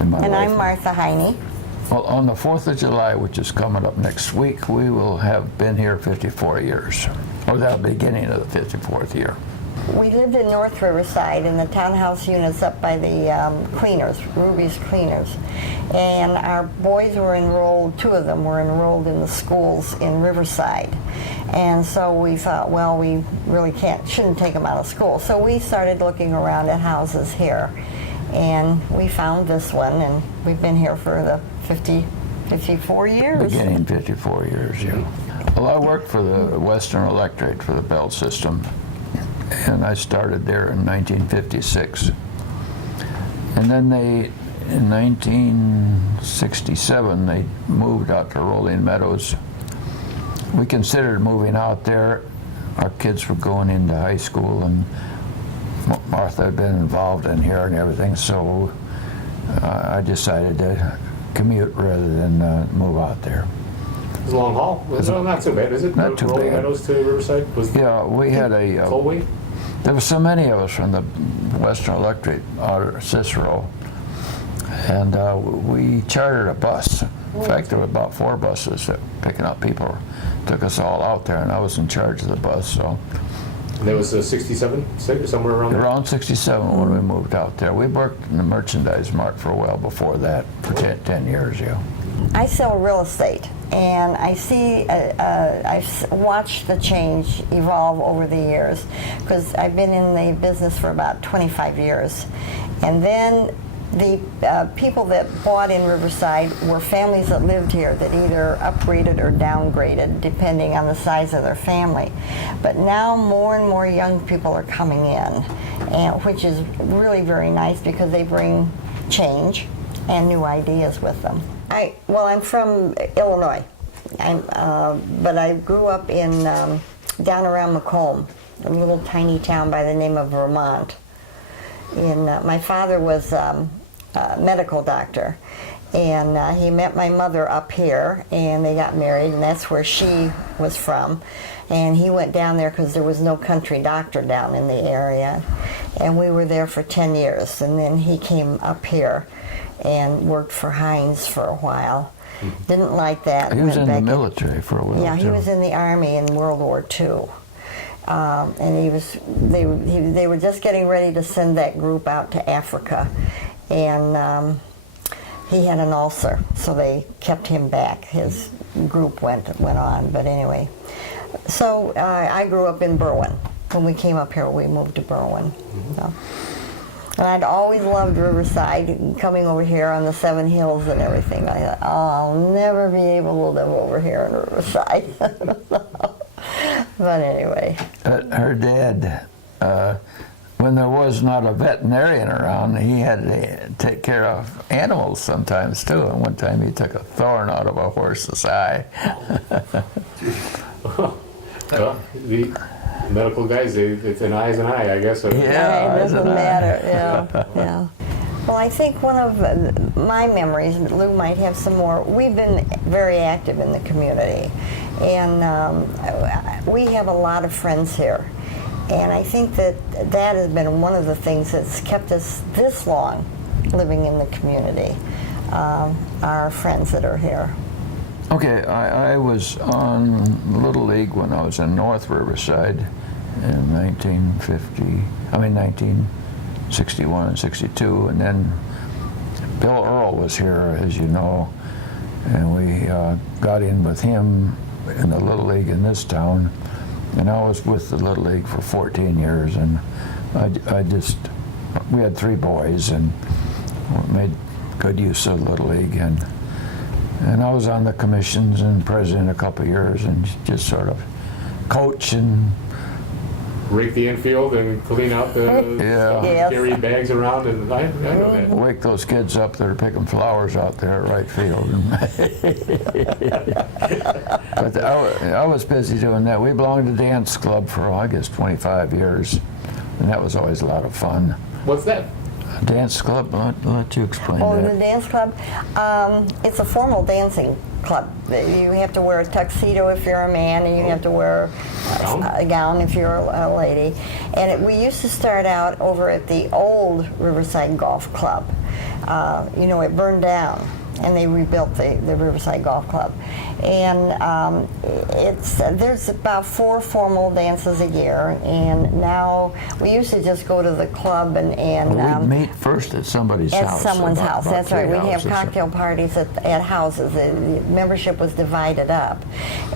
And And wife. I'm Martha Heinie. Well, on the 4th of July, which is coming up next week, we will have been here 54 years, or the beginning of the 54th year. We lived in North Riverside in the townhouse units up by the cleaners, Ruby's Cleaners. And our boys were enrolled, 2 of them were enrolled in the schools in Riverside. And so we thought, well, we really shouldn't take them out of school. So we started looking around at houses here. And we found this one, and we've been here for the 54 years. Beginning 54 years, yeah. Well, I worked for the Western Electric for the Bell system, and I started there in 1956. And then in 1967, they moved out to Rolling Meadows. We considered moving out there. Our kids were going into high school, and Martha had been involved in here and everything, so I decided to commute rather than move out there. It was a long haul. No, not so bad, is it? Not too Rolling bad. Meadows to Riverside? Yeah, we had a... tollway? There were so many of us from the Western Electric out of Cicero, and we chartered a bus. In fact, there were about 4 buses that picking up people took us all out there, and I was in charge of the bus. So. And that was 67, somewhere around there? Around 67 when we moved out there. We worked in the merchandise mart for a while before that, for 10 years, yeah. I sell real estate, and I see, I've watched the change evolve over the years, because I've been in the business for about 25 years. And then the people that bought in Riverside were families that lived here that either upgraded or downgraded, depending on the size of their family. But now more and more young people are coming in, and which is really very nice because they bring change and new ideas with them. I'm from Illinois, but I grew up in down around Macomb, a little tiny town by the name of Vermont. My father was a medical doctor, and he met my mother up here, and they got married, and that's where she was from. And he went down there because there was no country doctor down in the area, and we were there for 10 years, and then he came up here and worked for Heines for a while. Didn't like that. He was in the military for a while. Yeah, he was in the Army in World War II. And they were just getting ready to send that group out to Africa, and he had an ulcer, so they kept him back. His group went on, but anyway. So I grew up in Berwyn. When we came up here, we moved to Berwyn. So. And I'd always loved Riverside, coming over here on the 7 Hills and everything. I thought, I'll never be able to live over here in Riverside. But anyway. Her dad, when there was not a veterinarian around, he had to take care of animals sometimes too. And one time he took a thorn out of a horse's eye. Well, the medical guys, it's an eye is an eye, I guess. Yeah, it doesn't matter. Yeah. Well, I think one of my memories, Lou might have some more, we've been very active in the community. And we have a lot of friends here. And I think that has been one of the things that's kept us this long living in the community, our friends that are here. Okay, I was on Little League when I was in North Riverside in 1961 and 62, and then Bill Earl was here, as you know, and we got in with him in the Little League in this town, and I was with the Little League for 14 years, and we had 3 boys, and made good use of the Little League, and I was on the commissions and president a couple of years, and just sort of coach and rake the infield and clean out the stuff, Yes. carry bags around, and I know that. wake those kids up that are picking flowers out there at right field. But I was busy doing that. We belonged to the dance club for, I guess, 25 years, and that was always a lot of fun. What's that? Dance club? I'll let you explain Oh, that. the dance club? It's a formal dancing club. You have to wear a tuxedo if you're a man, and you have to wear a gown if you're a lady. And we used to start out over at the old Riverside Golf Club. you know, it burned down, and they rebuilt the Riverside Golf Club. And there's about 4 formal dances a year, and now we used to just go to the club and We'd meet first at somebody's at house. someone's house. about That's right. 3 We'd have houses. cocktail parties at houses. The membership was divided up,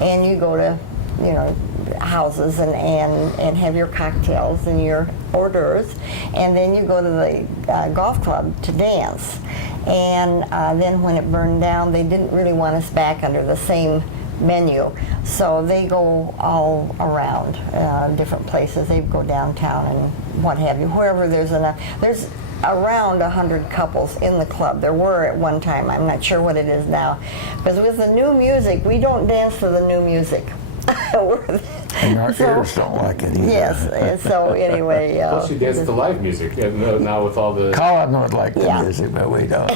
and you go to, you know, houses and have your cocktails and your hors d'oeuvres, and then you go to the golf club to dance. And then when it burned down, they didn't really want us back under the same menu, so they go all around different places. They go downtown and what have you, wherever there's enough. There's around 100 couples in the club. There were at one time. I'm not sure what it is now, because with the new music, we don't dance to the new music. And our ears don't like it either. Yes, and so anyway. Plus you dance to live music now with all the Colin would like the Yeah. music, but we don't.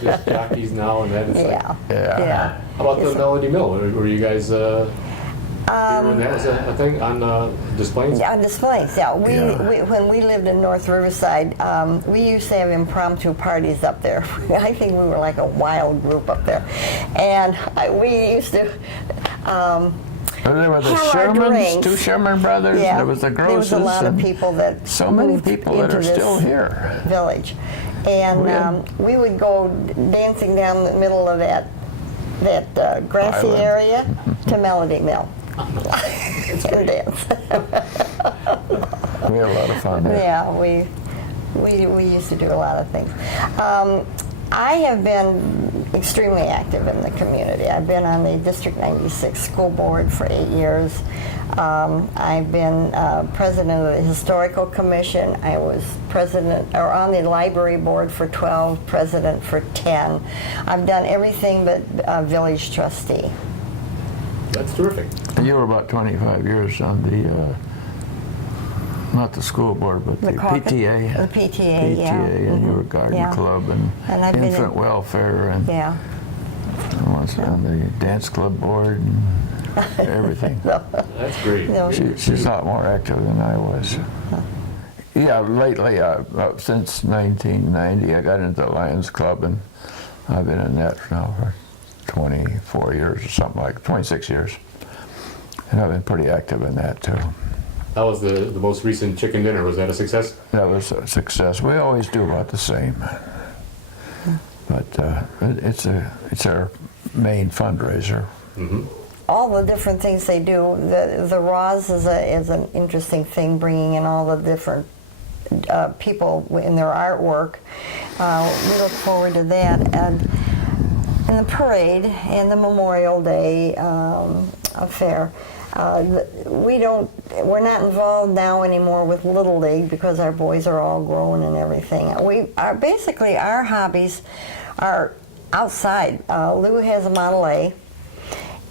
just jockeys now and then. It's Yeah, Yeah. yeah. How about the It's- Melody Mill? Were you guys when that was a thing on displays? On displays, yeah. Yeah. When we lived in North Riverside, we used to have impromptu parties up there. I think we were like a wild group up there. And we used to... There were the Have our Shermans, drinks. 2 Sherman brothers. Yeah, There was the Grosses. there was a lot of and people that so many moved people that into are this still here. village. And we would go dancing down the middle of that grassy Island. area to Melody Mill. And dance. We had a lot of fun there. Yeah, we used to do a lot of things. I have been extremely active in the community. I've been on the District 96 school board for 8 years. I've been president of the Historical Commission. I was president, or on the library board for 12, president for 10. I've done everything but village trustee. That's terrific. And you were about 25 years on the, not the school board, but the caucus? PTA. The PTA, yeah. And you were garden Yeah. club and And I've been infant in- welfare and Yeah. I was on the dance club board and everything. That's great. No. She's a lot more active than I was. Yeah, lately, since 1990, I got into the Lions Club, and I've been in that now for 24 years or something like 26 years. And I've been pretty active in that too. How was the most recent chicken dinner? Was that a success? That was a success. We always do about the same. But it's our main fundraiser. Mm-hmm. All the different things they do. The Raws is an interesting thing, bringing in all the different people in their artwork. We look forward to that, and the parade and the Memorial Day affair. We're not involved now anymore with Little League because our boys are all grown and everything. Basically our hobbies are outside. Lou has a Model A,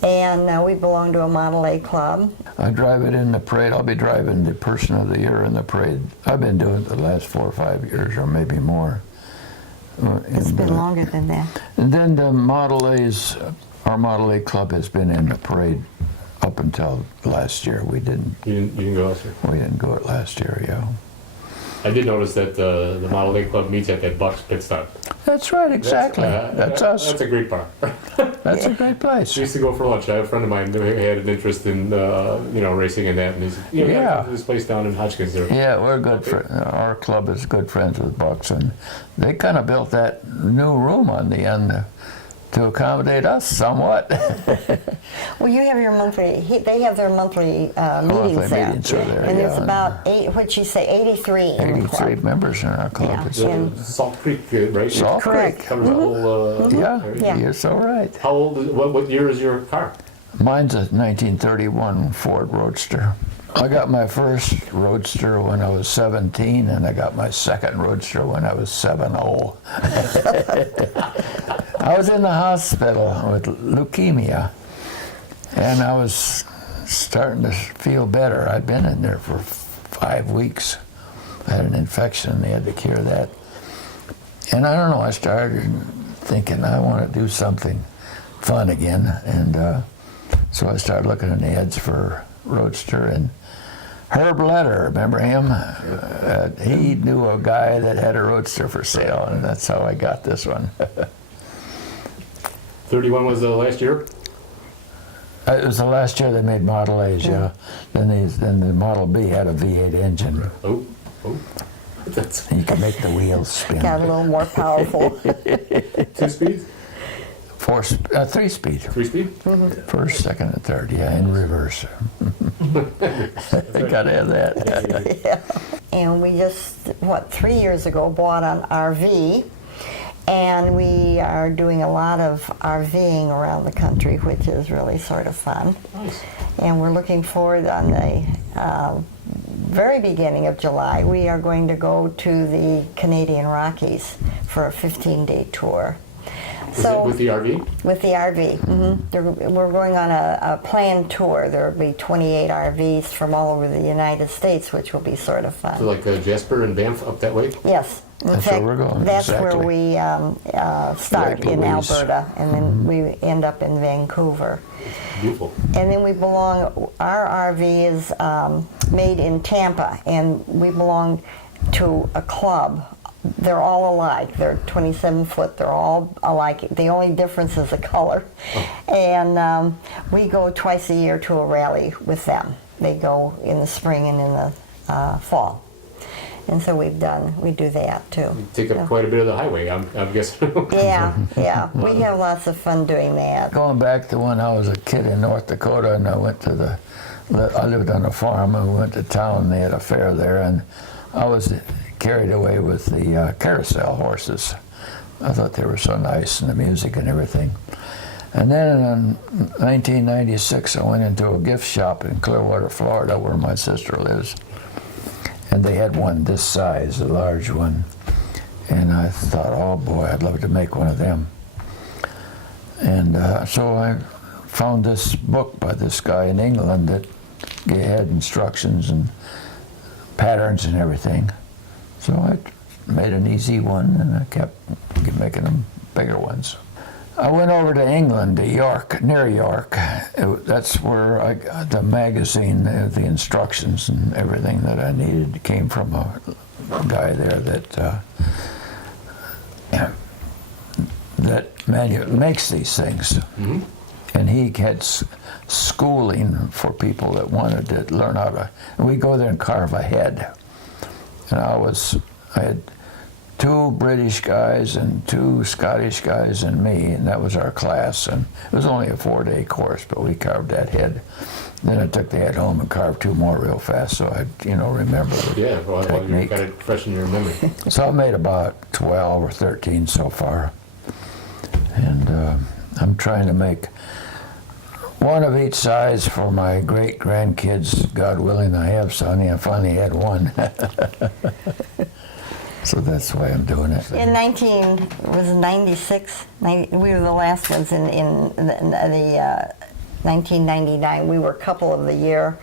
and we belong to a Model A club. I drive it in the parade. I'll be driving the Person of the Year in the parade. I've been doing it the last 4 or 5 years, or maybe more. It's been longer than that. And then the Model A's, our Model A club has been in the parade up until last year. We didn't You didn't go last year? We didn't go it last year, yeah. I did notice that the Model A Club meets at that Bucks pit stop. That's right, exactly. That's us. That's a great bar. That's a great place. We used to go for lunch. I have a friend of mine who had an interest in racing and that, and he's Yeah. this place down in Hotchkiss there. Yeah, we're good. Our club is good friends with Bucks, and they kind of built that new room on the end to accommodate us somewhat. Well, you have your monthly. They have their monthly meetings there, meetings are there, and yeah. there's about 83 in the 83 club. members in our club. Yeah. It's- The Salt Creek, right? Salt Correct. Creek. Covers the whole. Yeah, Yeah. you're so right. How old? What year is your car? Mine's a 1931 Ford Roadster. I got my first Roadster when I was 17, and I got my second Roadster when I was 70. I was in the hospital with leukemia, and I was starting to feel better. I'd been in there for 5 weeks. I had an infection, and they had to cure that. And I don't know, I started thinking I want to do something fun again, and so I started looking at ads for Roadster, and Herb Letter, remember him? He knew a guy that had a roadster for sale, and that's how I got this one. 31 was the last year? It was the last year they made Model A's, yeah. Then the Model B had a V8 engine. Oh. That's You could make the wheels spin. Got a little more powerful. 2 speeds? 3 speed. 3 speed? First, second, and third, yeah, in reverse. Gotta have that. Yeah. And we just, 3 years ago, bought an RV, and we are doing a lot of RVing around the country, which is really sort of fun. Nice. And we're looking forward on the very beginning of July, we are going to go to the Canadian Rockies for a 15-day tour. Is it with the RV? With the RV. We're going on a planned tour. There will be 28 RVs from all over the United States, which will be sort of fun. So like Jasper and Banff up that way? Yes. In That's fact, where we're going, that's exactly. where we start, Lake in Louise. Alberta, and then we end up in Vancouver. Beautiful. And then our RV is made in Tampa, and we belong to a club. They're all alike. They're 27 foot. They're all alike. The only difference is the color. And we go twice a year to a rally with them. They go in the spring and in the fall. And so we do that too. Take up quite a bit of the highway, I'm guessing. Yeah. We have lots of fun doing that. Going back to when I was a kid in North Dakota, and I lived on a farm, and we went to town, they had a fair there, and I was carried away with the carousel horses. I thought they were so nice, and the music and everything. And then in 1996, I went into a gift shop in Clearwater, Florida, where my sister lives. And they had one this size, a large one. And I thought, oh boy, I'd love to make one of them. And so I found this book by this guy in England that had instructions and patterns and everything. So I made an easy one, and I kept making them bigger ones. I went over to England, to York, near York. That's where I got the magazine, the instructions and everything that I needed came from a guy there that makes these things. Mm-hmm. And he had schooling for people that wanted to learn how to, and we go there and carve a head. And I had 2 British guys and 2 Scottish guys and me, and that was our class. And it was only a 4-day course, but we carved that head. Then I took the head home and carved 2 more real fast, so I, remember the technique. You got it fresh in your memory. So I made about 12 or 13 so far, and I'm trying to make one of each size for my great grandkids. God willing, I have some. I finally had one. So that's why I'm doing it. In 96, we were the last ones in the 1999. We were couple of the year,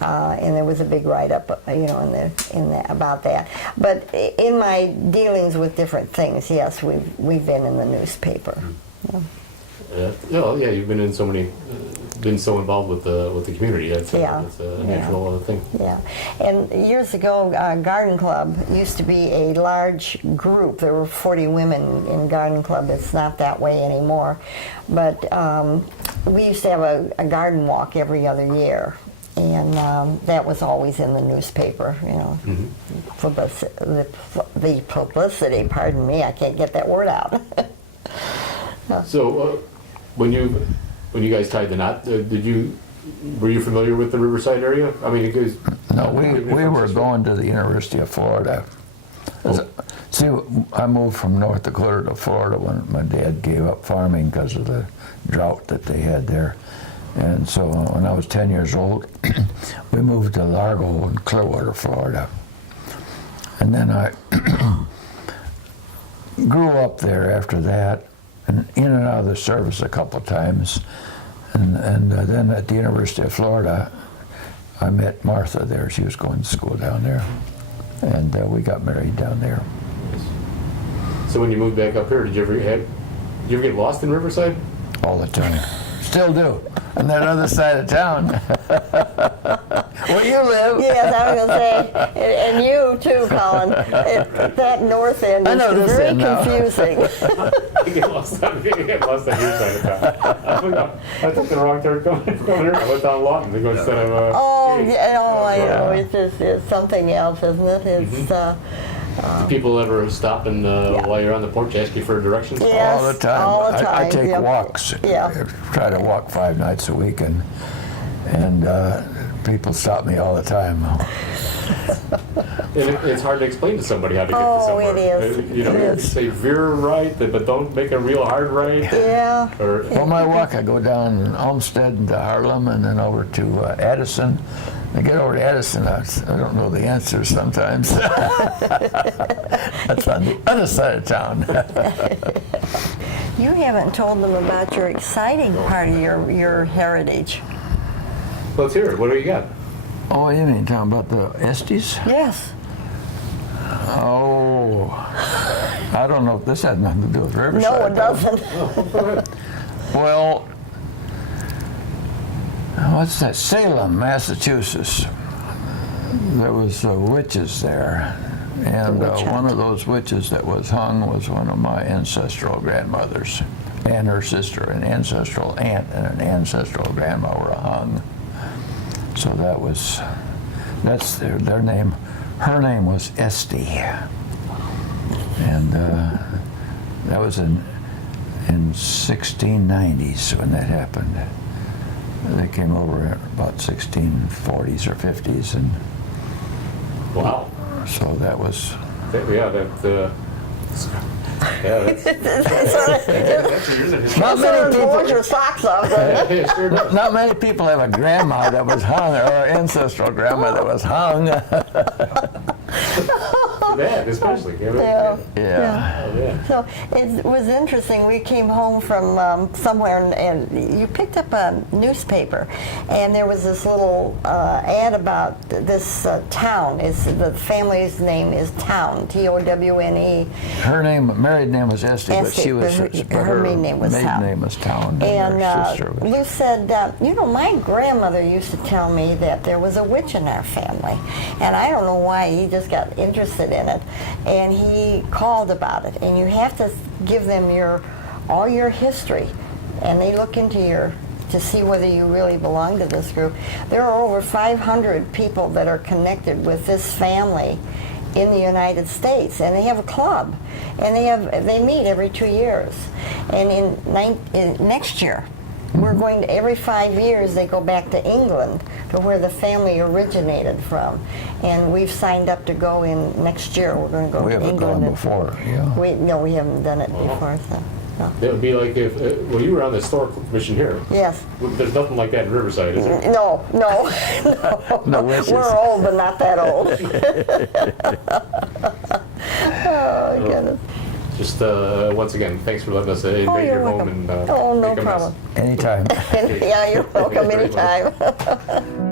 and there was a big write-up, about that. But in my dealings with different things, yes, we've been in the newspaper. You've been in so many, been so involved with the community. That's a natural thing. Yeah, and years ago, Garden Club used to be a large group. There were 40 women in Garden Club. It's not that way anymore, but we used to have a garden walk every other year. And that was always in the newspaper, Mm-hmm. The publicity, pardon me, I can't get that word out. So, when you guys tied the knot, were you familiar with the Riverside area? I mean, because no, we were going to the University of Florida. See, I moved from North Dakota to Florida when my dad gave up farming because of the drought that they had there. And so when I was 10 years old, we moved to Largo in Clearwater, Florida. And then I grew up there after that, and in and out of the service a couple of times. And then at the University of Florida, I met Martha there. She was going to school down there. And we got married down there. So when you moved back up here, did you ever get lost in Riverside? All the time. Still do. On that other side of town. Where you live? Yes, I was going to say, and you too, Colin. That north end I know is this very end now. confusing. You get lost on your side of town. I took the wrong turn going here. I went down Lawton to go instead of. Oh, yeah, oh, I know. Yeah. It's just it's something else, isn't it? It's Do people ever stop and while you're on the porch ask you for directions? Yes, All the time. all the I time, take yeah. walks. Yeah. Try to walk 5 nights a week, and people stop me all the time. And it's hard to explain to somebody how to get to Oh, somewhere. it is. You know, It is. say veer right, but don't make a real hard right. Yeah. Or, Well, my walk, I go down Olmsted into Harlem and then over to Addison. I get over to Addison, I don't know the answers sometimes. That's on the other side of town. You haven't told them about your exciting part of your heritage. let's hear it. What do you got? Oh, you mean talking about the Estes? Yes. Oh, I don't know if this had nothing to do with Riverside. No, it doesn't. Well, what's that? Salem, Massachusetts. There was witches there, and The witch hunt. one of those witches that was hung was one of my ancestral grandmothers, and her sister, an ancestral aunt and an ancestral grandma were hung. So that's their name. Her name was Esty, and that was in 1690s when that happened. They came over about 1640s or 50s, and Wow. so that was. That's Not many Wash people. your socks off. yeah, sure does. Not many people have a grandma that was hung, or an ancestral grandma that was hung. For that, especially. Yeah. Yeah. Oh, yeah. So it was interesting. We came home from somewhere, and you picked up a newspaper, and there was this little ad about this town. The family's name is Town, Towne. Her married name was Esty, but Esty, she was. but her maiden name was Town. name was Town, And her sister was. Lou said, my grandmother used to tell me that there was a witch in our family. And I don't know why, he just got interested in it. And he called about it. And you have to give them all your history. And they look into to see whether you really belong to this group. There are over 500 people that are connected with this family in the United States, and they have a club, and they meet every 2 years. And in next year, we're going to, every 5 years they go back to England, to where the family originated from, and we've signed up to go in next year. We're going to go We to haven't England. gone before. Yeah. We haven't done it before. So, no. That would be like if, you were on the historical commission here. Yes. There's nothing like that in Riverside, is there? No. No wishes. We're old, but not that old. Oh, goodness. Just once again, thanks for letting us invade You're your home welcome. and Oh, no make a mess. problem. Anytime. Yeah, you're welcome Thank you very much. anytime.